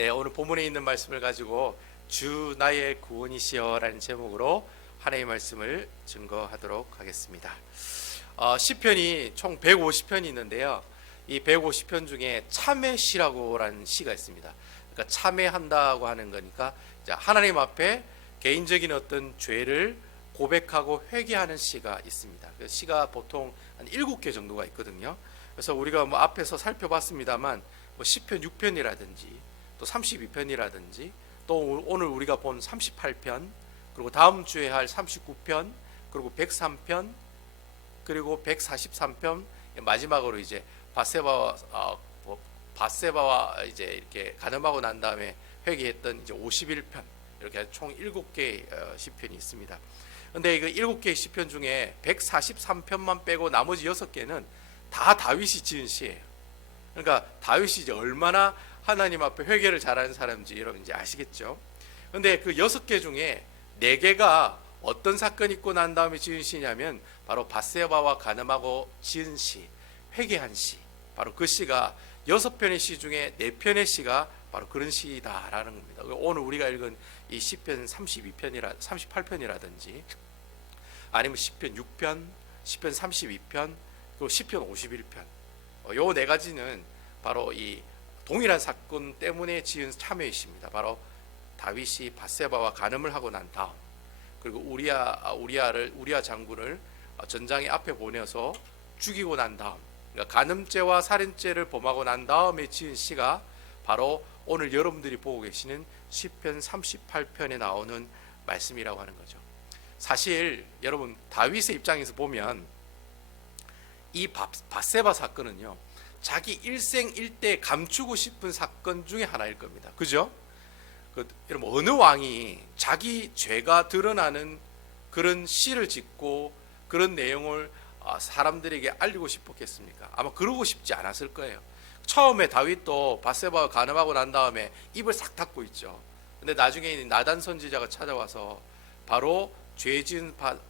네, 오늘 본문에 있는 말씀을 가지고 주 나의 구원이시여라는 제목으로 하나님의 말씀을 증거하도록 하겠습니다. 시편이 총 150편이 있는데요. 이 150편 중에 참회시라고라는 시가 있습니다. 그러니까 참회한다고 하는 거니까 하나님 앞에 개인적인 어떤 죄를 고백하고 회개하는 시가 있습니다. 그 시가 보통 한 7개 정도가 있거든요. 그래서 우리가 앞에서 살펴봤습니다만 시편 6편이라든지 또 32편이라든지 또 오늘 우리가 본 38편, 그리고 다음 주에 할 39편, 그리고 103편, 그리고 143편, 마지막으로 이제 밧세바와 이제 이렇게 간음하고 난 다음에 회개했던 이제 51편, 이렇게 총 7개의 시편이 있습니다. 근데 그 7개의 시편 중에 143편만 빼고 나머지 6개는 다 다윗이 지은 시예요. 그러니까 다윗이 이제 얼마나 하나님 앞에 회개를 잘하는 사람인지 여러분 이제 아시겠죠? 근데 그 6개 중에 4개가 어떤 사건이 있고 난 다음에 지은 시냐면 바로 밧세바와 간음하고 지은 시, 회개한 시, 바로 그 시가 6편의 시 중에 4편의 시가 바로 그런 시다라는 겁니다. 오늘 우리가 읽은 이 시편 38편이라든지 아니면 시편 6편, 시편 32편, 그리고 시편 51편, 요 4가지는 바로 이 동일한 사건 때문에 지은 참회시입니다. 바로 다윗이 밧세바와 간음을 하고 난 다음, 그리고 우리아 장군을 전장의 앞에 보내서 죽이고 난 다음, 그러니까 간음죄와 살인죄를 범하고 난 다음에 지은 시가 바로 오늘 여러분들이 보고 계시는 시편 38편에 나오는 말씀이라고 하는 거죠. 사실 여러분 다윗의 입장에서 보면 이 밧세바 사건은요, 자기 일생일대 감추고 싶은 사건 중에 하나일 겁니다. 그죠? 여러분 어느 왕이 자기 죄가 드러나는 그런 시를 짓고 그런 내용을 사람들에게 알리고 싶었겠습니까? 아마 그러고 싶지 않았을 거예요. 처음에 다윗도 밧세바와 간음하고 난 다음에 입을 싹 닫고 있죠. 근데 나중에 나단 선지자가 찾아와서 바로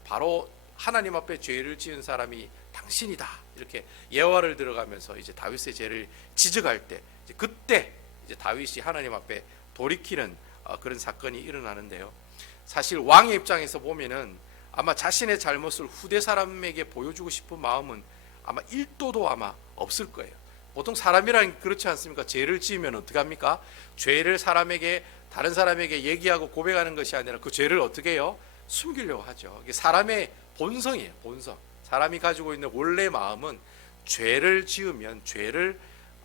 바로 하나님 앞에 죄를 지은 사람이 당신이다, 이렇게 예화를 들어가면서 이제 다윗의 죄를 지적할 때, 그때 이제 다윗이 하나님 앞에 돌이키는 그런 사건이 일어나는데요. 사실 왕의 입장에서 보면은 아마 자신의 잘못을 후대 사람에게 보여주고 싶은 마음은 아마 1도도 아마 없을 거예요. 보통 사람이란 그렇지 않습니까? 죄를 지으면 어떻게 합니까? 죄를 다른 사람에게 얘기하고 고백하는 것이 아니라 그 죄를 어떻게 해요? 숨기려고 하죠. 이게 사람의 본성이에요. 본성. 사람이 가지고 있는 원래 마음은 죄를 지으면 죄를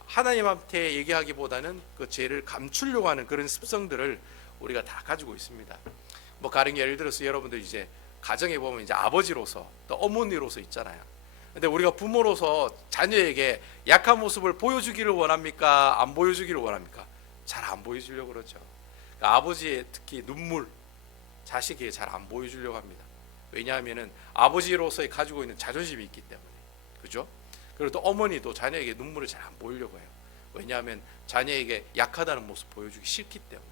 하나님한테 얘기하기보다는 그 죄를 감추려고 하는 그런 습성들을 우리가 다 가지고 있습니다. 가령 예를 들어서 여러분들 이제 가정에 보면 이제 아버지로서 또 어머니로서 있잖아요. 근데 우리가 부모로서 자녀에게 약한 모습을 보여주기를 원합니까? 안 보여주기를 원합니까? 잘 안 보여주려고 그러죠. 그러니까 아버지의 특히 눈물, 자식에게 잘 안 보여주려고 합니다. 왜냐하면은 아버지로서 가지고 있는 자존심이 있기 때문에, 그죠? 그리고 또 어머니도 자녀에게 눈물을 잘 안 보이려고 해요. 왜냐하면 자녀에게 약하다는 모습 보여주기 싫기 때문에.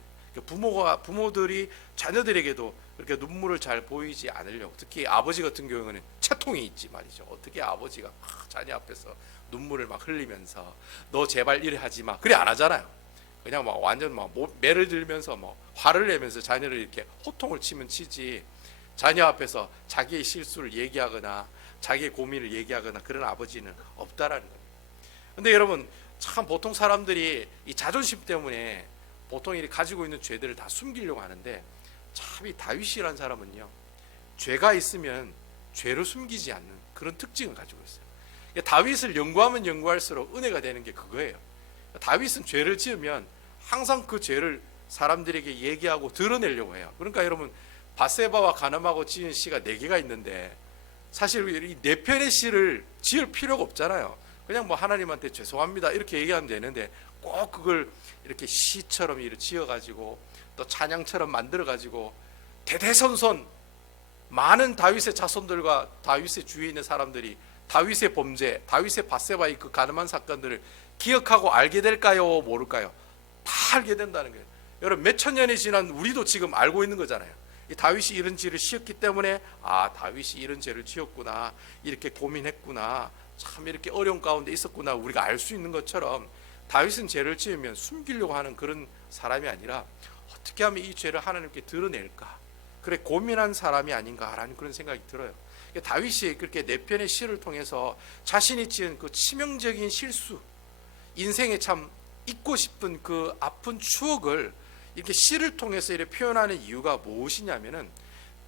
부모들이 자녀들에게도 그렇게 눈물을 잘 보이지 않으려고, 특히 아버지 같은 경우는 채통이 있지 말이죠. 어떻게 아버지가 자녀 앞에서 눈물을 막 흘리면서 너 제발 이래 하지 마, 그래 안 하잖아요. 그냥 완전 매를 들면서 화를 내면서 자녀를 이렇게 호통을 치면 치지, 자녀 앞에서 자기의 실수를 얘기하거나 자기의 고민을 얘기하거나 그런 아버지는 없다라는 겁니다. 근데 여러분 참 보통 사람들이 이 자존심 때문에 보통 이 가지고 있는 죄들을 다 숨기려고 하는데, 참 이 다윗이라는 사람은요, 죄가 있으면 죄를 숨기지 않는 그런 특징을 가지고 있어요. 다윗을 연구하면 연구할수록 은혜가 되는 게 그거예요. 다윗은 죄를 지으면 항상 그 죄를 사람들에게 얘기하고 드러내려고 해요. 그러니까 여러분 밧세바와 간음하고 지은 시가 4개가 있는데 사실 이 4편의 시를 지을 필요가 없잖아요. 그냥 하나님한테 죄송합니다 이렇게 얘기하면 되는데 꼭 그걸 이렇게 시처럼 이렇게 지어가지고 또 찬양처럼 만들어가지고 대대손손 많은 다윗의 자손들과 다윗의 주위에 있는 사람들이 다윗의 범죄, 다윗의 밧세바의 그 가늠한 사건들을 기억하고 알게 될까요? 모를까요? 다 알게 된다는 거예요. 여러분 몇천 년이 지난 우리도 지금 알고 있는 거잖아요. 이 다윗이 이런 죄를 지었기 때문에 다윗이 이런 죄를 지었구나, 이렇게 고민했구나, 참 이렇게 어려운 가운데 있었구나, 우리가 알 수 있는 것처럼 다윗은 죄를 지으면 숨기려고 하는 그런 사람이 아니라 어떻게 하면 이 죄를 하나님께 드러낼까, 그래 고민한 사람이 아닌가라는 그런 생각이 들어요. 다윗이 그렇게 네 편의 시를 통해서 자신이 지은 그 치명적인 실수, 인생에 참 잊고 싶은 그 아픈 추억을 이렇게 시를 통해서 이렇게 표현하는 이유가 무엇이냐면은,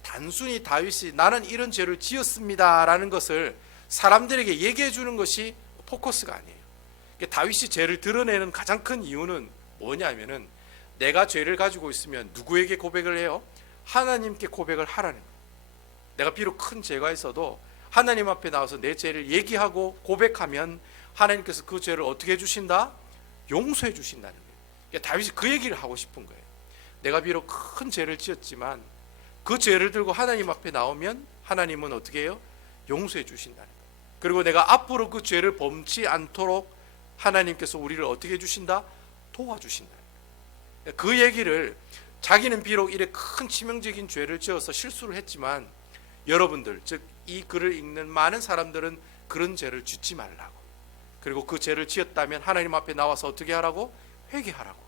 단순히 다윗이 나는 이런 죄를 지었습니다라는 것을 사람들에게 얘기해 주는 것이 포커스가 아니에요. 다윗이 죄를 드러내는 가장 큰 이유는 뭐냐면은, 내가 죄를 가지고 있으면 누구에게 고백을 해요? 하나님께 고백을 하라는 거예요. 내가 비록 큰 죄가 있어도 하나님 앞에 나와서 내 죄를 얘기하고 고백하면 하나님께서 그 죄를 어떻게 해주신다? 용서해 주신다는 거예요. 다윗이 그 얘기를 하고 싶은 거예요. 내가 비록 큰 죄를 지었지만 그 죄를 들고 하나님 앞에 나오면 하나님은 어떻게 해요? 용서해 주신다는 거예요. 그리고 내가 앞으로 그 죄를 범치 않도록 하나님께서 우리를 어떻게 해주신다? 도와주신다는 거예요. 그 얘기를, 자기는 비록 이렇게 큰 치명적인 죄를 지어서 실수를 했지만 여러분들, 즉 이 글을 읽는 많은 사람들은 그런 죄를 짓지 말라고, 그리고 그 죄를 지었다면 하나님 앞에 나와서 어떻게 하라고? 회개하라고,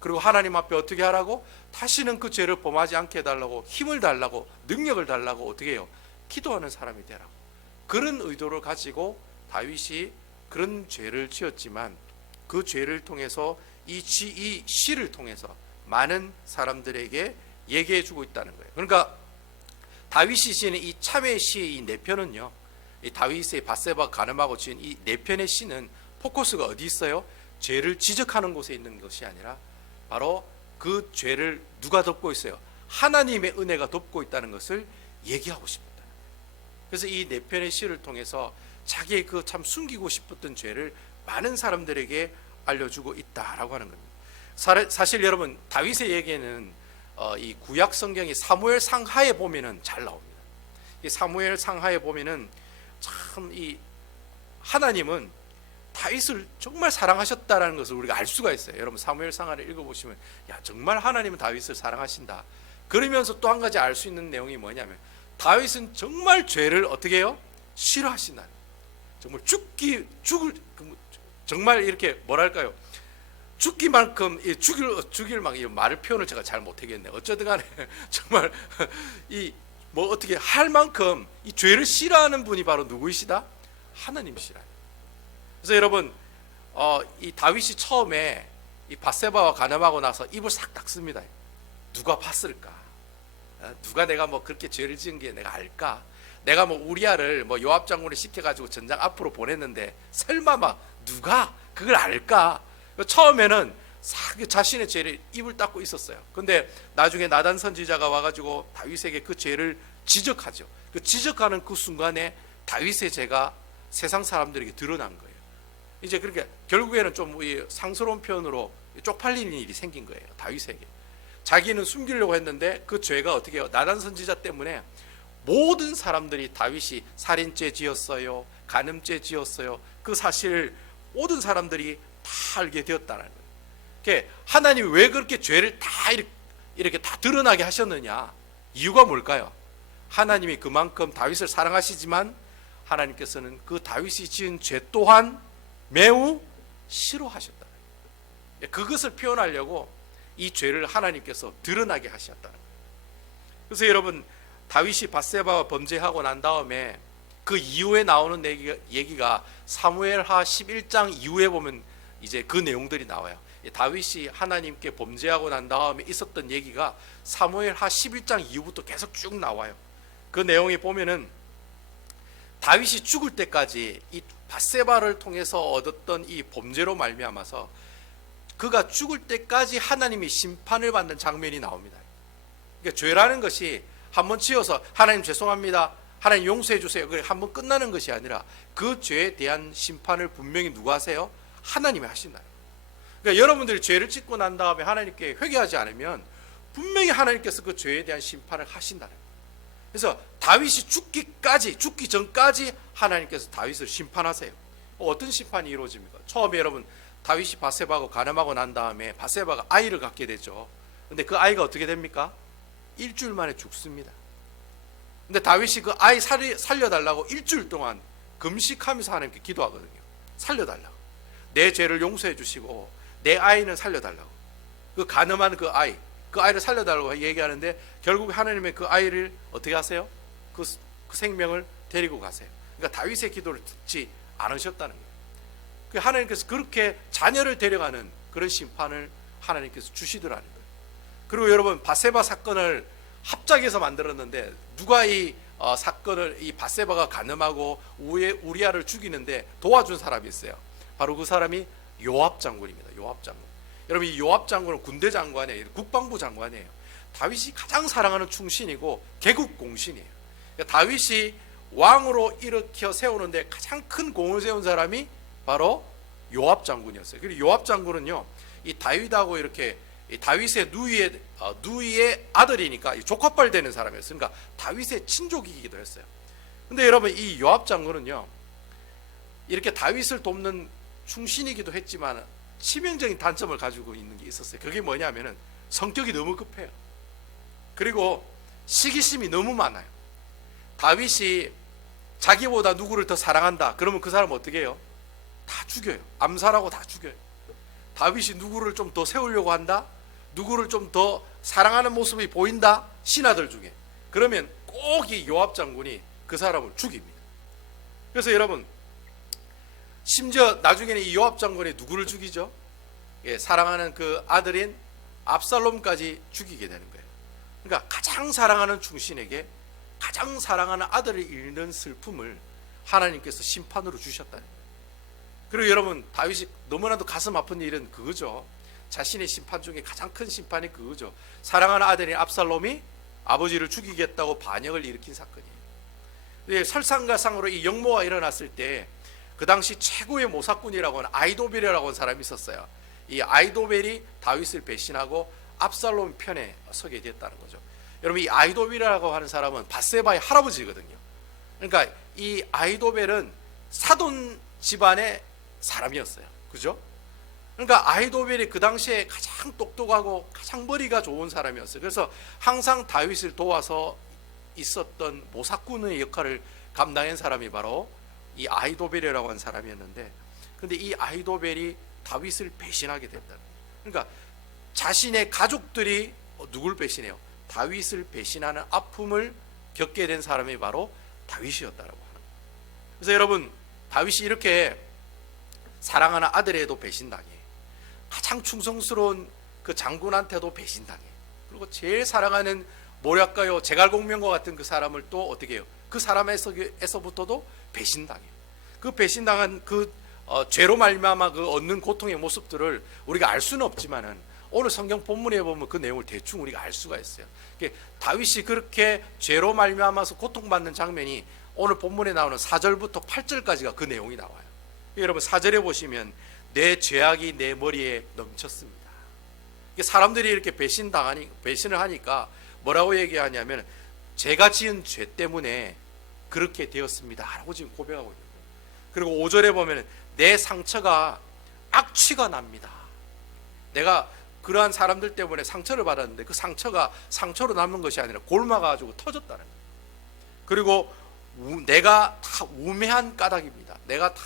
그리고 하나님 앞에 어떻게 하라고? 다시는 그 죄를 범하지 않게 해달라고, 힘을 달라고, 능력을 달라고 어떻게 해요? 기도하는 사람이 되라고, 그런 의도를 가지고 다윗이 그런 죄를 지었지만 그 죄를 통해서 이 시를 통해서 많은 사람들에게 얘기해 주고 있다는 거예요. 그러니까 다윗이 지은 이 참회 시의 이 네 편은요, 이 다윗의 밧세바 가늠하고 지은 이 네 편의 시는 포커스가 어디 있어요? 죄를 지적하는 곳에 있는 것이 아니라 바로 그 죄를 누가 덮고 있어요? 하나님의 은혜가 덮고 있다는 것을 얘기하고 싶다. 그래서 이 네 편의 시를 통해서 자기의 그 참 숨기고 싶었던 죄를 많은 사람들에게 알려주고 있다라고 하는 겁니다. 사실 여러분, 다윗의 얘기는 이 구약 성경이 사무엘 상하에 보면은 잘 나옵니다. 이 사무엘 상하에 보면은 참 이 하나님은 다윗을 정말 사랑하셨다라는 것을 우리가 알 수가 있어요. 여러분 사무엘 상하를 읽어보시면, 야 정말 하나님은 다윗을 사랑하신다. 그러면서 또 한 가지 알 수 있는 내용이 뭐냐면, 다윗은 정말 죄를 어떻게 해요? 싫어하신다. 정말 정말 이렇게 뭐랄까요? 죽기만큼 죽일 막 이 말을 표현을 제가 잘 못하겠네. 어쩌든 간에 정말 이 뭐 어떻게 할 만큼 이 죄를 싫어하는 분이 바로 누구이시다? 하나님이시라. 그래서 여러분 이 다윗이 처음에 이 밧세바와 가늠하고 나서 입을 싹 닦습니다. 누가 봤을까? 누가 내가 뭐 그렇게 죄를 지은 게 내가 알까? 내가 뭐 우리아를 뭐 요압 장군을 시켜가지고 전장 앞으로 보냈는데 설마 막 누가 그걸 알까? 처음에는 싹 자신의 죄를 입을 닦고 있었어요. 근데 나중에 나단 선지자가 와가지고 다윗에게 그 죄를 지적하죠. 그 지적하는 그 순간에 다윗의 죄가 세상 사람들에게 드러난 거예요. 이제 그렇게 결국에는 좀 상스러운 표현으로 쪽팔리는 일이 생긴 거예요. 다윗에게. 자기는 숨기려고 했는데 그 죄가 어떻게 해요? 나단 선지자 때문에 모든 사람들이 다윗이 살인죄 지었어요, 간음죄 지었어요, 그 사실을 모든 사람들이 다 알게 되었다는 거예요. 하나님이 왜 그렇게 죄를 다 이렇게 다 드러나게 하셨느냐? 이유가 뭘까요? 하나님이 그만큼 다윗을 사랑하시지만 하나님께서는 그 다윗이 지은 죄 또한 매우 싫어하셨다. 그것을 표현하려고 이 죄를 하나님께서 드러나게 하셨다는 거예요. 그래서 여러분, 다윗이 밧세바와 범죄하고 난 다음에 그 이후에 나오는 얘기가 사무엘하 11장 이후에 보면 이제 그 내용들이 나와요. 다윗이 하나님께 범죄하고 난 다음에 있었던 얘기가 사무엘하 11장 이후부터 계속 쭉 나와요. 그 내용에 보면은 다윗이 죽을 때까지 이 밧세바를 통해서 얻었던 이 범죄로 말미암아서 그가 죽을 때까지 하나님이 심판을 받는 장면이 나옵니다. 그러니까 죄라는 것이 한번 지어서 하나님 죄송합니다, 하나님 용서해 주세요, 그래 한번 끝나는 것이 아니라 그 죄에 대한 심판을 분명히 누가 하세요? 하나님이 하신다. 그러니까 여러분들이 죄를 짓고 난 다음에 하나님께 회개하지 않으면 분명히 하나님께서 그 죄에 대한 심판을 하신다는 거예요. 그래서 다윗이 죽기 전까지 하나님께서 다윗을 심판하세요. 어떤 심판이 이루어집니까? 처음에 여러분 다윗이 밧세바하고 가늠하고 난 다음에 밧세바가 아이를 갖게 되죠. 근데 그 아이가 어떻게 됩니까? 일주일 만에 죽습니다. 근데 다윗이 그 아이 살려달라고 일주일 동안 금식하면서 하나님께 기도하거든요. 살려달라고. 내 죄를 용서해 주시고 내 아이는 살려달라고, 그 가늠한 그 아이를 살려달라고 얘기하는데 결국 하나님의 그 아이를 어떻게 하세요? 그 생명을 데리고 가세요. 그러니까 다윗의 기도를 듣지 않으셨다는 거예요. 하나님께서 그렇게 자녀를 데려가는 그런 심판을 하나님께서 주시더라는 거예요. 그리고 여러분, 밧세바 사건을 합작해서 만들었는데 누가 이 사건을, 이 밧세바가 간음하고 우리아를 죽이는데 도와준 사람이 있어요. 바로 그 사람이 요압 장군입니다. 요압 장군. 여러분, 이 요압 장군은 군대 장관이에요. 국방부 장관이에요. 다윗이 가장 사랑하는 충신이고 개국 공신이에요. 그러니까 다윗이 왕으로 일으켜 세우는데 가장 큰 공을 세운 사람이 바로 요압 장군이었어요. 그리고 요압 장군은요, 이 다윗하고 이렇게 이 다윗의 누이의 아들이니까 조카뻘 되는 사람이었어요. 그러니까 다윗의 친족이기도 했어요. 근데 여러분, 이 요압 장군은요, 이렇게 다윗을 돕는 충신이기도 했지만 치명적인 단점을 가지고 있는 게 있었어요. 그게 뭐냐면은 성격이 너무 급해요. 그리고 시기심이 너무 많아요. 다윗이 자기보다 누구를 더 사랑한다 그러면 그 사람 어떻게 해요? 다 죽여요. 암살하고 다 죽여요. 다윗이 누구를 좀 더 세우려고 한다, 누구를 좀 더 사랑하는 모습이 보인다, 신하들 중에, 그러면 꼭 이 요압 장군이 그 사람을 죽입니다. 그래서 여러분, 심지어 나중에는 이 요압 장군이 누구를 죽이죠? 사랑하는 그 아들인 압살롬까지 죽이게 되는 거예요. 그러니까 가장 사랑하는 충신에게 가장 사랑하는 아들을 잃는 슬픔을 하나님께서 심판으로 주셨다는 거예요. 그리고 여러분, 다윗이 너무나도 가슴 아픈 일은 그거죠. 자신의 심판 중에 가장 큰 심판이 그거죠. 사랑하는 아들인 압살롬이 아버지를 죽이겠다고 반역을 일으킨 사건이에요. 설상가상으로 이 역모가 일어났을 때 그 당시 최고의 모사꾼이라고 하는 아이도벨이라고 하는 사람이 있었어요. 이 아이도벨이 다윗을 배신하고 압살롬 편에 서게 됐다는 거죠. 여러분, 이 아이도벨이라고 하는 사람은 밧세바의 할아버지거든요. 그러니까 이 아이도벨은 사돈 집안의 사람이었어요. 그죠? 그러니까 아이도벨이 그 당시에 가장 똑똑하고 가장 머리가 좋은 사람이었어요. 그래서 항상 다윗을 도와서 있었던 모사꾼의 역할을 감당한 사람이 바로 이 아이도벨이라고 하는 사람이었는데, 근데 이 아이도벨이 다윗을 배신하게 됐다. 그러니까 자신의 가족들이 누굴 배신해요? 다윗을 배신하는 아픔을 겪게 된 사람이 바로 다윗이었다라고 하는 거예요. 그래서 여러분, 다윗이 이렇게 사랑하는 아들에도 배신당해, 가장 충성스러운 그 장군한테도 배신당해, 그리고 제일 사랑하는 뭐랄까요, 제갈공명과 같은 그 사람을 또 어떻게 해요? 그 사람에서부터도 배신당해요. 그 배신당한 그 죄로 말미암아 그 얻는 고통의 모습들을 우리가 알 수는 없지만은 오늘 성경 본문에 보면 그 내용을 대충 우리가 알 수가 있어요. 다윗이 그렇게 죄로 말미암아서 고통받는 장면이 오늘 본문에 나오는 4절부터 8절까지가 그 내용이 나와요. 여러분, 4절에 보시면 내 죄악이 내 머리에 넘쳤습니다. 사람들이 이렇게 배신을 하니까 뭐라고 얘기하냐면 제가 지은 죄 때문에 그렇게 되었습니다 라고 지금 고백하고 있는 거예요. 그리고 5절에 보면 내 상처가 악취가 납니다. 내가 그러한 사람들 때문에 상처를 받았는데 그 상처가 상처로 남는 것이 아니라 골마가지고 터졌다는 거예요. 그리고 내가 다 우매한 까닭입니다. 내가 다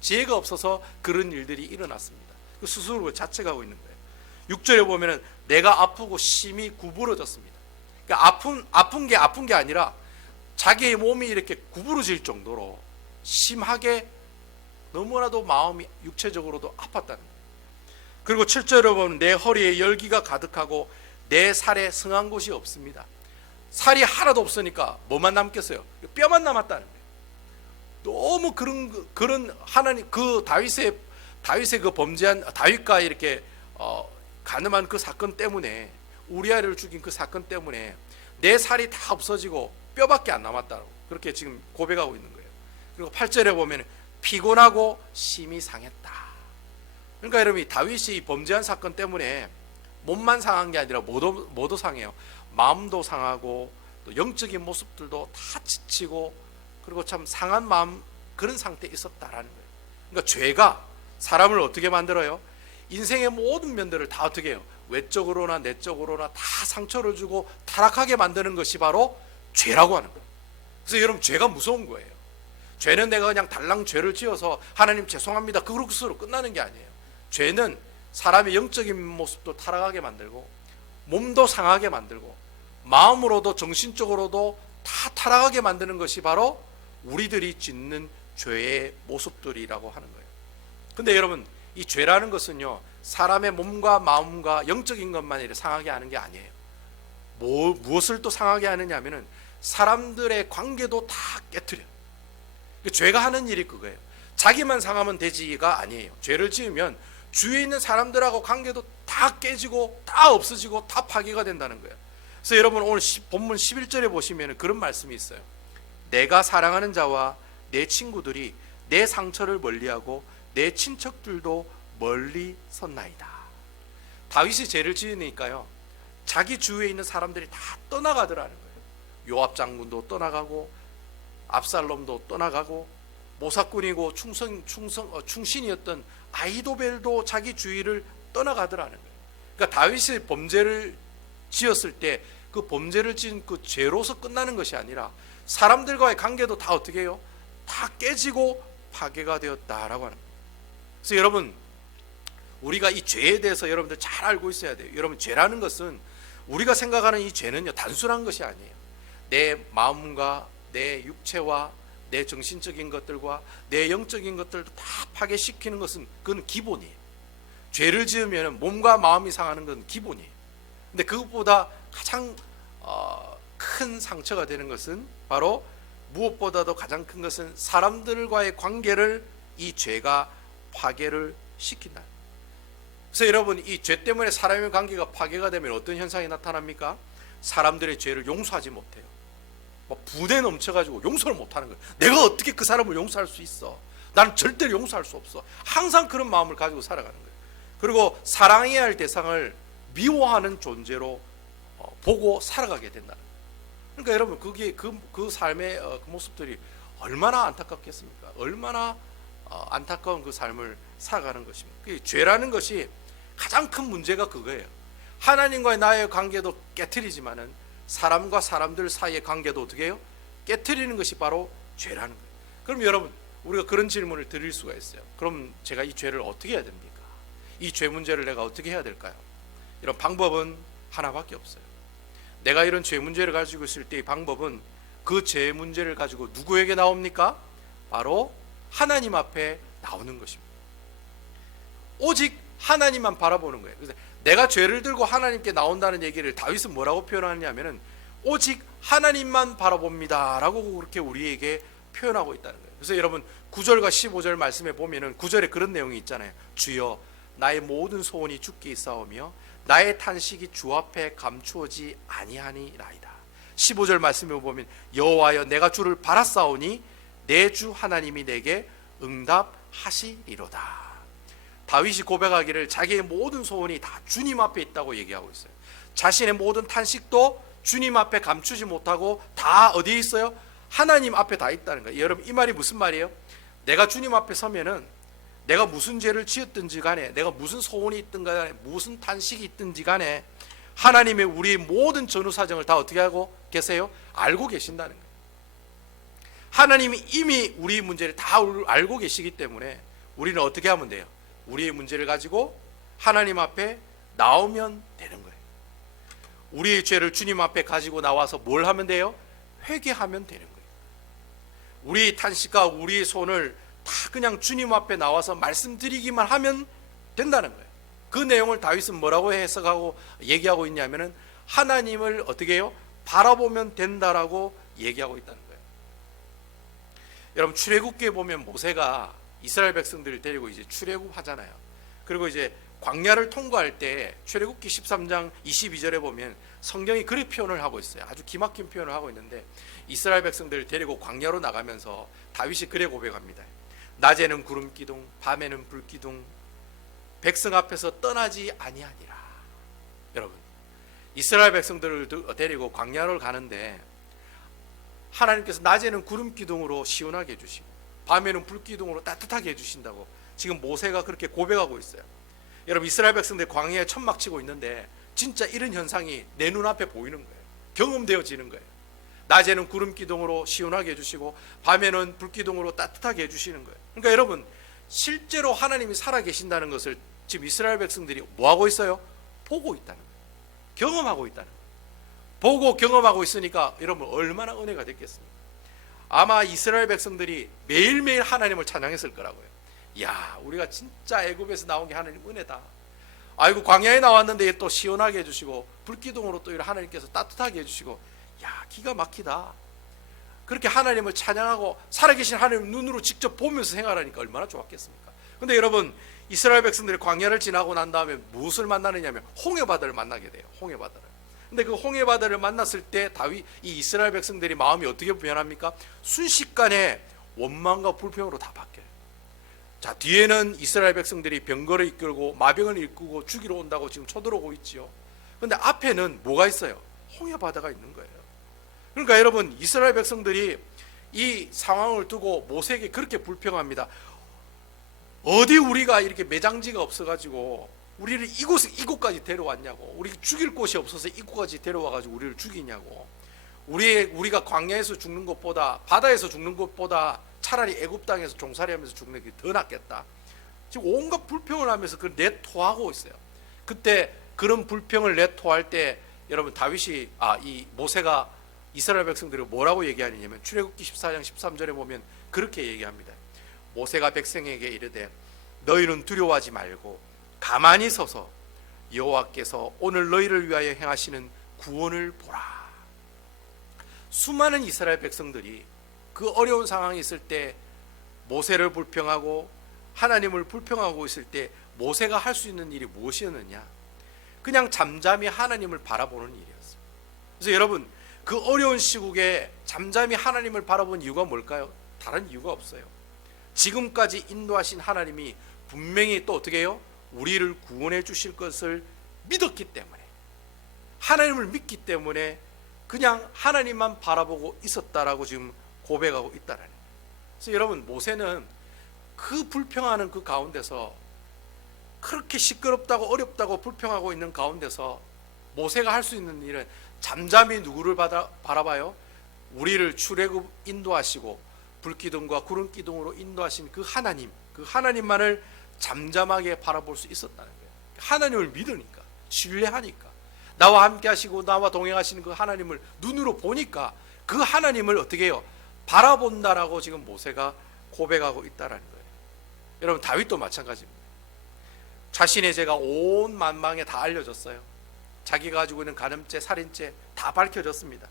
지혜가 없어서 그런 일들이 일어났습니다. 그 스스로 자책하고 있는 거예요. 6절에 보면 내가 아프고 심히 구부러졌습니다. 그러니까 아픈 게 아니라 자기의 몸이 이렇게 구부러질 정도로 심하게 너무나도 마음이 육체적으로도 아팠다는 거예요. 그리고 7절에 보면 내 허리에 열기가 가득하고 내 살에 성한 곳이 없습니다. 살이 하나도 없으니까 뭐만 남겠어요? 뼈만 남았다는 거예요. 너무 그런 하나님 그 다윗의 그 범죄한 다윗과 이렇게 간음한 그 사건 때문에, 우리아를 죽인 그 사건 때문에 내 살이 다 없어지고 뼈밖에 안 남았다고 그렇게 지금 고백하고 있는 거예요. 그리고 8절에 보면 피곤하고 심히 상했다. 그러니까 여러분, 다윗이 범죄한 사건 때문에 몸만 상한 게 아니라 뭐도 상해요. 마음도 상하고 또 영적인 모습들도 다 지치고, 그리고 참 상한 마음, 그런 상태에 있었다라는 거예요. 그러니까 죄가 사람을 어떻게 만들어요? 인생의 모든 면들을 다 어떻게 해요? 외적으로나 내적으로나 다 상처를 주고 타락하게 만드는 것이 바로 죄라고 하는 거예요. 그래서 여러분, 죄가 무서운 거예요. 죄는 내가 그냥 달랑 죄를 지어서 하나님 죄송합니다 그것으로 끝나는 게 아니에요. 죄는 사람의 영적인 모습도 타락하게 만들고 몸도 상하게 만들고 마음으로도 정신적으로도 다 타락하게 만드는 것이 바로 우리들이 짓는 죄의 모습들이라고 하는 거예요. 근데 여러분, 이 죄라는 것은요, 사람의 몸과 마음과 영적인 것만 이렇게 상하게 하는 게 아니에요. 무엇을 또 상하게 하느냐 하면은 사람들의 관계도 다 깨트려요. 죄가 하는 일이 그거예요. 자기만 상하면 되지가 아니에요. 죄를 지으면 주위에 있는 사람들하고 관계도 다 깨지고 다 없어지고 다 파괴가 된다는 거예요. 그래서 여러분, 오늘 본문 11절에 보시면 그런 말씀이 있어요. 내가 사랑하는 자와 내 친구들이 내 상처를 멀리하고 내 친척들도 멀리 섰나이다. 다윗이 죄를 지으니까요, 자기 주위에 있는 사람들이 다 떠나가더라는 거예요. 요압 장군도 떠나가고 압살롬도 떠나가고 모사꾼이고 충신이었던 아히도벨도 자기 주위를 떠나가더라는 거예요. 그러니까 다윗이 범죄를 지었을 때 그 범죄를 지은 그 죄로서 끝나는 것이 아니라 사람들과의 관계도 다 어떻게 해요? 다 깨지고 파괴가 되었다라고 하는 거예요. 그래서 여러분, 우리가 이 죄에 대해서 여러분들 잘 알고 있어야 돼요. 여러분, 죄라는 것은 우리가 생각하는 이 죄는요, 단순한 것이 아니에요. 내 마음과 내 육체와 내 정신적인 것들과 내 영적인 것들도 다 파괴시키는 것은 그건 기본이에요. 죄를 지으면 몸과 마음이 상하는 건 기본이에요. 근데 그것보다 가장 큰 상처가 되는 것은 바로 무엇보다도 가장 큰 것은 사람들과의 관계를 이 죄가 파괴를 시킨다. 그래서 여러분, 이 죄 때문에 사람의 관계가 파괴가 되면 어떤 현상이 나타납니까? 사람들의 죄를 용서하지 못해요. 분에 넘쳐가지고 용서를 못하는 거예요. 내가 어떻게 그 사람을 용서할 수 있어? 나는 절대로 용서할 수 없어. 항상 그런 마음을 가지고 살아가는 거예요. 그리고 사랑해야 할 대상을 미워하는 존재로 보고 살아가게 된다는 거예요. 그러니까 여러분, 그게 그 삶의 그 모습들이 얼마나 안타깝겠습니까? 얼마나 안타까운 그 삶을 살아가는 것입니다. 죄라는 것이 가장 큰 문제가 그거예요. 하나님과의 나의 관계도 깨트리지만은 사람과 사람들 사이의 관계도 어떻게 해요? 깨트리는 것이 바로 죄라는 거예요. 그럼 여러분, 우리가 그런 질문을 드릴 수가 있어요. 그럼 제가 이 죄를 어떻게 해야 됩니까? 이 죄 문제를 내가 어떻게 해야 될까요? 이런 방법은 하나밖에 없어요. 내가 이런 죄 문제를 가지고 있을 때의 방법은 그 죄 문제를 가지고 누구에게 나옵니까? 바로 하나님 앞에 나오는 것입니다. 오직 하나님만 바라보는 거예요. 그래서 내가 죄를 들고 하나님께 나온다는 얘기를 다윗은 뭐라고 표현하냐면은 오직 하나님만 바라봅니다 라고 그렇게 우리에게 표현하고 있다는 거예요. 그래서 여러분, 9절과 15절 말씀에 보면은 9절에 그런 내용이 있잖아요. 주여, 나의 모든 소원이 주께 있사오며 나의 탄식이 주 앞에 감추어지 아니하니라이다. 15절 말씀에 보면 여호와여, 내가 주를 바라사오니 내 주 하나님이 내게 응답하시리로다. 다윗이 고백하기를 자기의 모든 소원이 다 주님 앞에 있다고 얘기하고 있어요. 자신의 모든 탄식도 주님 앞에 감추지 못하고 다 어디에 있어요? 하나님 앞에 다 있다는 거예요. 여러분, 이 말이 무슨 말이에요? 내가 주님 앞에 서면은 내가 무슨 죄를 지었든지 간에, 내가 무슨 소원이 있든 간에, 무슨 탄식이 있든지 간에 하나님의 우리 모든 전후 사정을 다 어떻게 하고 계세요? 알고 계신다는 거예요. 하나님이 이미 우리 문제를 다 알고 계시기 때문에 우리는 어떻게 하면 돼요? 우리의 문제를 가지고 하나님 앞에 나오면 되는 거예요. 우리의 죄를 주님 앞에 가지고 나와서 뭘 하면 돼요? 회개하면 되는 거예요. 우리의 탄식과 우리의 손을 다 그냥 주님 앞에 나와서 말씀드리기만 하면 된다는 거예요. 그 내용을 다윗은 뭐라고 해석하고 얘기하고 있냐면은 하나님을 어떻게 해요? 바라보면 된다라고 얘기하고 있다는 거예요. 여러분, 출애굽기에 보면 모세가 이스라엘 백성들을 데리고 이제 출애굽하잖아요. 그리고 이제 광야를 통과할 때 출애굽기 13장 22절에 보면 성경이 그렇게 표현을 하고 있어요. 아주 기막힌 표현을 하고 있는데 이스라엘 백성들을 데리고 광야로 나가면서 다윗이 그래 고백합니다. 낮에는 구름 기둥, 밤에는 불 기둥, 백성 앞에서 떠나지 아니하니라. 여러분, 이스라엘 백성들을 데리고 광야를 가는데 하나님께서 낮에는 구름 기둥으로 시원하게 해주시고 밤에는 불 기둥으로 따뜻하게 해주신다고 지금 모세가 그렇게 고백하고 있어요. 여러분, 이스라엘 백성들 광야에 천막치고 있는데 진짜 이런 현상이 내 눈앞에 보이는 거예요. 경험되어지는 거예요. 낮에는 구름 기둥으로 시원하게 해주시고 밤에는 불 기둥으로 따뜻하게 해주시는 거예요. 그러니까 여러분, 실제로 하나님이 살아계신다는 것을 지금 이스라엘 백성들이 뭐하고 있어요? 보고 있다는 거예요. 경험하고 있다는 거예요. 보고 경험하고 있으니까 여러분 얼마나 은혜가 됐겠습니까? 아마 이스라엘 백성들이 매일매일 하나님을 찬양했을 거라고요. 야, 우리가 진짜 애굽에서 나온 게 하나님 은혜다. 아이고, 광야에 나왔는데 또 시원하게 해주시고 불기둥으로 또 하나님께서 따뜻하게 해주시고, 야, 기가 막히다. 그렇게 하나님을 찬양하고 살아계신 하나님 눈으로 직접 보면서 생활하니까 얼마나 좋았겠습니까? 근데 여러분, 이스라엘 백성들이 광야를 지나고 난 다음에 무엇을 만나느냐면 홍해바다를 만나게 돼요. 홍해바다를. 근데 그 홍해바다를 만났을 때 다윗, 이 이스라엘 백성들이 마음이 어떻게 변합니까? 순식간에 원망과 불평으로 다 바뀌어요. 자, 뒤에는 이스라엘 백성들이 병거를 이끌고 마병을 이끌고 죽이러 온다고 지금 쳐들어오고 있지요. 근데 앞에는 뭐가 있어요? 홍해바다가 있는 거예요. 그러니까 여러분, 이스라엘 백성들이 이 상황을 두고 모세에게 그렇게 불평합니다. 어디 우리가 이렇게 매장지가 없어가지고 우리를 이곳까지 데려왔냐고, 우리 죽일 곳이 없어서 이곳까지 데려와가지고 우리를 죽이냐고, 우리가 광야에서 죽는 것보다, 바다에서 죽는 것보다 차라리 애굽 땅에서 종살이하면서 죽는 게 더 낫겠다. 지금 온갖 불평을 하면서 그걸 내토하고 있어요. 그때 그런 불평을 내토할 때 여러분, 다윗이 이 모세가 이스라엘 백성들이 뭐라고 얘기하느냐면 출애굽기 14장 13절에 보면 그렇게 얘기합니다. 모세가 백성에게 이르되 너희는 두려워하지 말고 가만히 서서 여호와께서 오늘 너희를 위하여 행하시는 구원을 보라. 수많은 이스라엘 백성들이 그 어려운 상황이 있을 때 모세를 불평하고 하나님을 불평하고 있을 때 모세가 할 수 있는 일이 무엇이었느냐? 그냥 잠잠히 하나님을 바라보는 일이었어요. 그래서 여러분, 그 어려운 시국에 잠잠히 하나님을 바라본 이유가 뭘까요? 다른 이유가 없어요. 지금까지 인도하신 하나님이 분명히 또 어떻게 해요? 우리를 구원해 주실 것을 믿었기 때문에, 하나님을 믿기 때문에 그냥 하나님만 바라보고 있었다라고 지금 고백하고 있다라는 거예요. 그래서 여러분, 모세는 그 불평하는 그 가운데서, 그렇게 시끄럽다고 어렵다고 불평하고 있는 가운데서 모세가 할 수 있는 일은 잠잠히 누구를 바라봐요? 우리를 출애굽 인도하시고 불기둥과 구름기둥으로 인도하신 그 하나님만을 잠잠하게 바라볼 수 있었다는 거예요. 하나님을 믿으니까, 신뢰하니까, 나와 함께 하시고 나와 동행하시는 그 하나님을 눈으로 보니까 그 하나님을 어떻게 해요? 바라본다라고 지금 모세가 고백하고 있다라는 거예요. 여러분, 다윗도 마찬가지입니다. 자신의 죄가 온 만방에 다 알려졌어요. 자기가 가지고 있는 간음죄, 살인죄 다 밝혀졌습니다.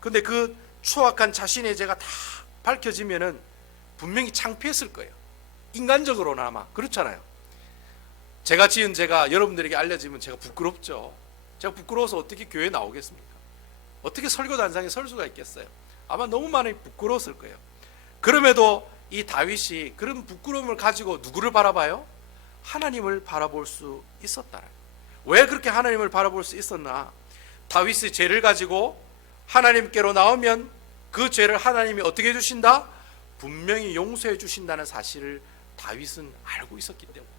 근데 그 추악한 자신의 죄가 다 밝혀지면은 분명히 창피했을 거예요. 인간적으로는 아마 그렇잖아요. 제가 지은 죄가 여러분들에게 알려지면 제가 부끄럽죠. 제가 부끄러워서 어떻게 교회에 나오겠습니까? 어떻게 설교 단상에 설 수가 있겠어요? 아마 너무 많이 부끄러웠을 거예요. 그럼에도 이 다윗이 그런 부끄러움을 가지고 누구를 바라봐요? 하나님을 바라볼 수 있었다. 왜 그렇게 하나님을 바라볼 수 있었나? 다윗의 죄를 가지고 하나님께로 나오면 그 죄를 하나님이 어떻게 해주신다? 분명히 용서해 주신다는 사실을 다윗은 알고 있었기 때문에,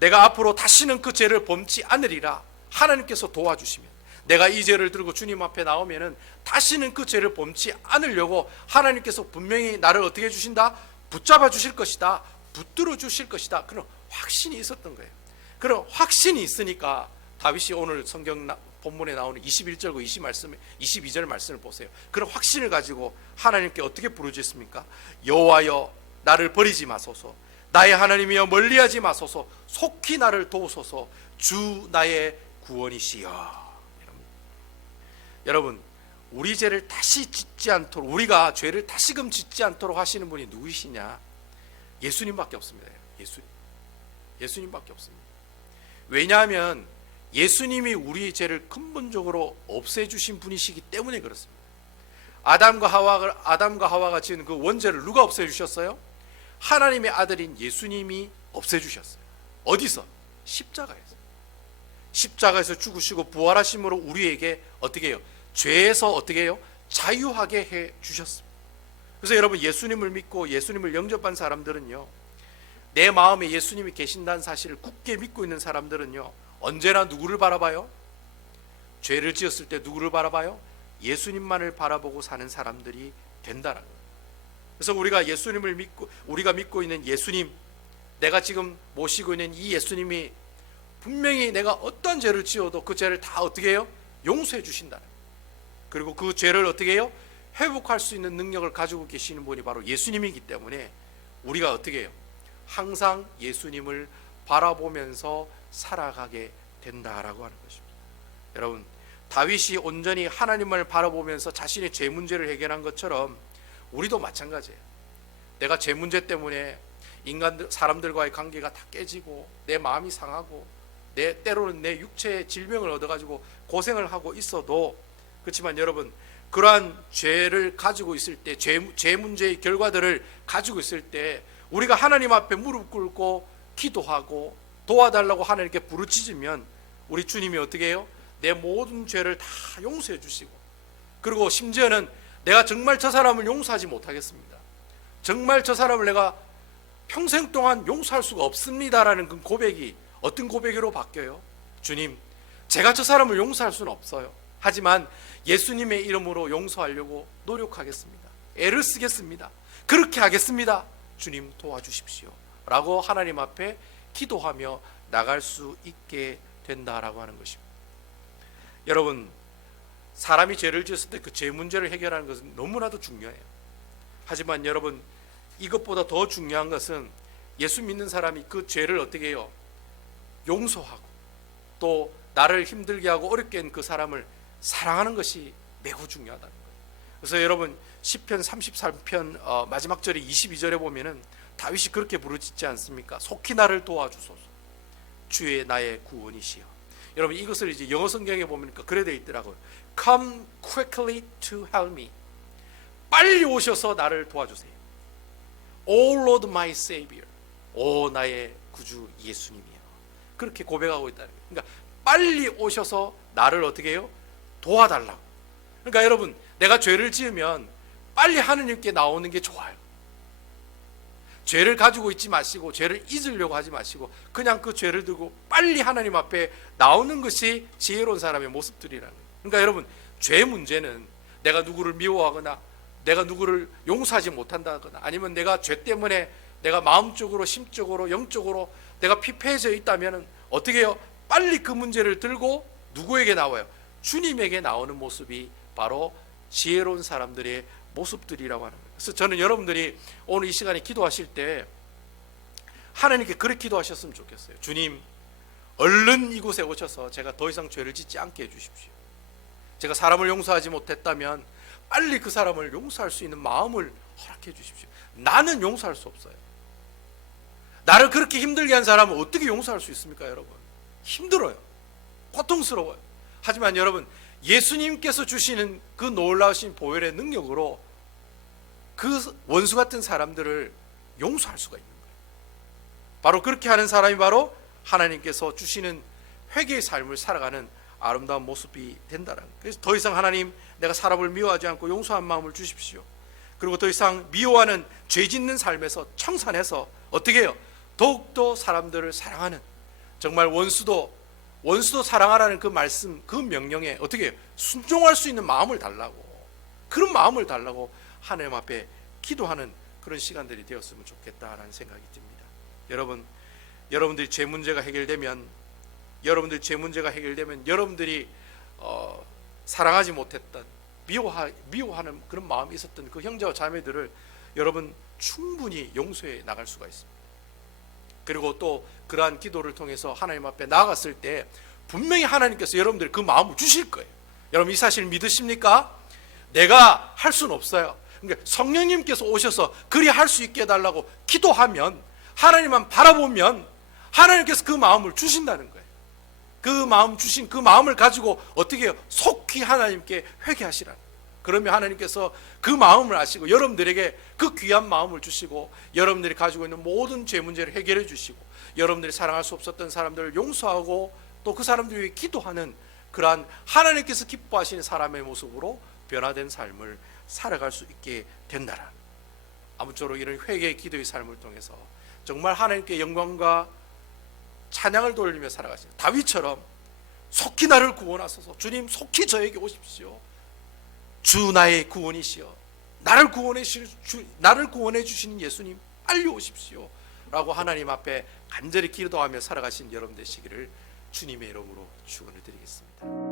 내가 앞으로 다시는 그 죄를 범치 않으리라 하나님께서 도와주시면, 내가 이 죄를 들고 주님 앞에 나오면은 다시는 그 죄를 범치 않으려고 하나님께서 분명히 나를 어떻게 해주신다? 붙잡아 주실 것이다, 붙들어 주실 것이다, 그런 확신이 있었던 거예요. 그런 확신이 있으니까 다윗이 오늘 성경 본문에 나오는 21절과 22절 말씀을 보세요. 그런 확신을 가지고 하나님께 어떻게 부르짖습니까? 여호와여, 나를 버리지 마소서. 나의 하나님이여, 멀리하지 마소서. 속히 나를 도우소서. 주 나의 구원이시여. 여러분, 우리 죄를 다시 짓지 않도록, 우리가 죄를 다시금 짓지 않도록 하시는 분이 누구이시냐? 예수님밖에 없습니다. 예수님밖에 없습니다. 왜냐하면 예수님이 우리의 죄를 근본적으로 없애주신 분이시기 때문에 그렇습니다. 아담과 하와가 지은 그 원죄를 누가 없애주셨어요? 하나님의 아들인 예수님이 없애주셨어요. 어디서? 십자가에서. 십자가에서 죽으시고 부활하심으로 우리에게 어떻게 해요? 죄에서 어떻게 해요? 자유하게 해 주셨습니다. 그래서 여러분, 예수님을 믿고 예수님을 영접한 사람들은요, 내 마음에 예수님이 계신다는 사실을 굳게 믿고 있는 사람들은요, 언제나 누구를 바라봐요? 죄를 지었을 때 누구를 바라봐요? 예수님만을 바라보고 사는 사람들이 된다는 거예요. 그래서 우리가 예수님을 믿고, 우리가 믿고 있는 예수님, 내가 지금 모시고 있는 이 예수님이 분명히 내가 어떤 죄를 지어도 그 죄를 다 어떻게 해요? 용서해 주신다는 거예요. 그리고 그 죄를 어떻게 해요? 회복할 수 있는 능력을 가지고 계시는 분이 바로 예수님이기 때문에 우리가 어떻게 해요? 항상 예수님을 바라보면서 살아가게 된다라고 하는 것입니다. 여러분, 다윗이 온전히 하나님을 바라보면서 자신의 죄 문제를 해결한 것처럼 우리도 마찬가지예요. 내가 죄 문제 때문에 사람들과의 관계가 다 깨지고 내 마음이 상하고 때로는 내 육체의 질병을 얻어가지고 고생을 하고 있어도, 그렇지만 여러분, 그러한 죄를 가지고 있을 때, 죄 문제의 결과들을 가지고 있을 때 우리가 하나님 앞에 무릎 꿇고 기도하고 도와달라고 하나님께 부르짖으면 우리 주님이 어떻게 해요? 내 모든 죄를 다 용서해 주시고, 그리고 심지어는 내가 정말 저 사람을 용서하지 못하겠습니다, 정말 저 사람을 내가 평생 동안 용서할 수가 없습니다라는 그 고백이 어떤 고백으로 바뀌어요? 주님, 제가 저 사람을 용서할 수는 없어요. 하지만 예수님의 이름으로 용서하려고 노력하겠습니다. 애를 쓰겠습니다. 그렇게 하겠습니다. 주님 도와주십시오 라고 하나님 앞에 기도하며 나갈 수 있게 된다라고 하는 것입니다. 여러분, 사람이 죄를 지었을 때 그 죄 문제를 해결하는 것은 너무나도 중요해요. 하지만 여러분, 이것보다 더 중요한 것은 예수 믿는 사람이 그 죄를 어떻게 해요? 용서하고 또 나를 힘들게 하고 어렵게 한 그 사람을 사랑하는 것이 매우 중요하다는 거예요. 그래서 여러분, 시편 33편 마지막 절에 22절에 보면은 다윗이 그렇게 부르짖지 않습니까? 속히 나를 도와주소서, 주의 나의 구원이시여. 여러분, 이것을 이제 영어 성경에 보니까 그래 되어 있더라고요. Come quickly to help me. 빨리 오셔서 나를 도와주세요. Oh Lord my Savior. 오 나의 구주 예수님이여. 그렇게 고백하고 있다는 거예요. 그러니까 빨리 오셔서 나를 어떻게 해요? 도와달라고. 그러니까 여러분, 내가 죄를 지으면 빨리 하느님께 나오는 게 좋아요. 죄를 가지고 있지 마시고 죄를 잊으려고 하지 마시고 그냥 그 죄를 들고 빨리 하나님 앞에 나오는 것이 지혜로운 사람의 모습들이라는 거예요. 그러니까 여러분, 죄 문제는 내가 누구를 미워하거나 내가 누구를 용서하지 못한다거나 아니면 내가 죄 때문에 내가 마음적으로 심적으로 영적으로 내가 피폐해져 있다면 어떻게 해요? 빨리 그 문제를 들고 누구에게 나와요? 주님에게 나오는 모습이 바로 지혜로운 사람들의 모습들이라고 하는 거예요. 그래서 저는 여러분들이 오늘 이 시간에 기도하실 때 하나님께 그렇게 기도하셨으면 좋겠어요. 주님, 얼른 이곳에 오셔서 제가 더 이상 죄를 짓지 않게 해주십시오. 제가 사람을 용서하지 못했다면 빨리 그 사람을 용서할 수 있는 마음을 허락해 주십시오. 나는 용서할 수 없어요. 나를 그렇게 힘들게 한 사람은 어떻게 용서할 수 있습니까, 여러분? 힘들어요. 고통스러워요. 하지만 여러분, 예수님께서 주시는 그 놀라우신 보혈의 능력으로 그 원수 같은 사람들을 용서할 수가 있는 거예요. 바로 그렇게 하는 사람이 바로 하나님께서 주시는 회개의 삶을 살아가는 아름다운 모습이 된다는 거예요. 그래서 더 이상 하나님, 내가 사람을 미워하지 않고 용서한 마음을 주십시오. 그리고 더 이상 미워하는 죄 짓는 삶에서 청산해서 어떻게 해요? 더욱더 사람들을 사랑하는, 정말 원수도 사랑하라는 그 말씀, 그 명령에 어떻게 해요? 순종할 수 있는 마음을 달라고, 그런 마음을 달라고 하나님 앞에 기도하는 그런 시간들이 되었으면 좋겠다라는 생각이 듭니다. 여러분들이 죄 문제가 해결되면 여러분들이 사랑하지 못했던 미워하는 그런 마음이 있었던 그 형제와 자매들을 여러분 충분히 용서해 나갈 수가 있습니다. 그리고 또 그러한 기도를 통해서 하나님 앞에 나아갔을 때 분명히 하나님께서 여러분들 그 마음을 주실 거예요. 여러분, 이 사실 믿으십니까? 내가 할 수는 없어요. 그러니까 성령님께서 오셔서 그리 할 수 있게 해달라고 기도하면, 하나님만 바라보면 하나님께서 그 마음을 주신다는 거예요. 그 마음 주신 그 마음을 가지고 어떻게 해요? 속히 하나님께 회개하시라는 거예요. 그러면 하나님께서 그 마음을 아시고 여러분들에게 그 귀한 마음을 주시고 여러분들이 가지고 있는 모든 죄 문제를 해결해 주시고 여러분들이 사랑할 수 없었던 사람들을 용서하고 또 그 사람들 위해 기도하는 그러한 하나님께서 기뻐하시는 사람의 모습으로 변화된 삶을 살아갈 수 있게 된다라. 아무쪼록 이런 회개의 기도의 삶을 통해서 정말 하나님께 영광과 찬양을 돌리며 살아가시는 다윗처럼 속히 나를 구원하소서, 주님 속히 저에게 오십시오, 주 나의 구원이시여 나를 구원해 주시는 예수님 알려오십시오 라고 하나님 앞에 간절히 기도하며 살아가신 여러분 되시기를 주님의 이름으로 축원을 드리겠습니다.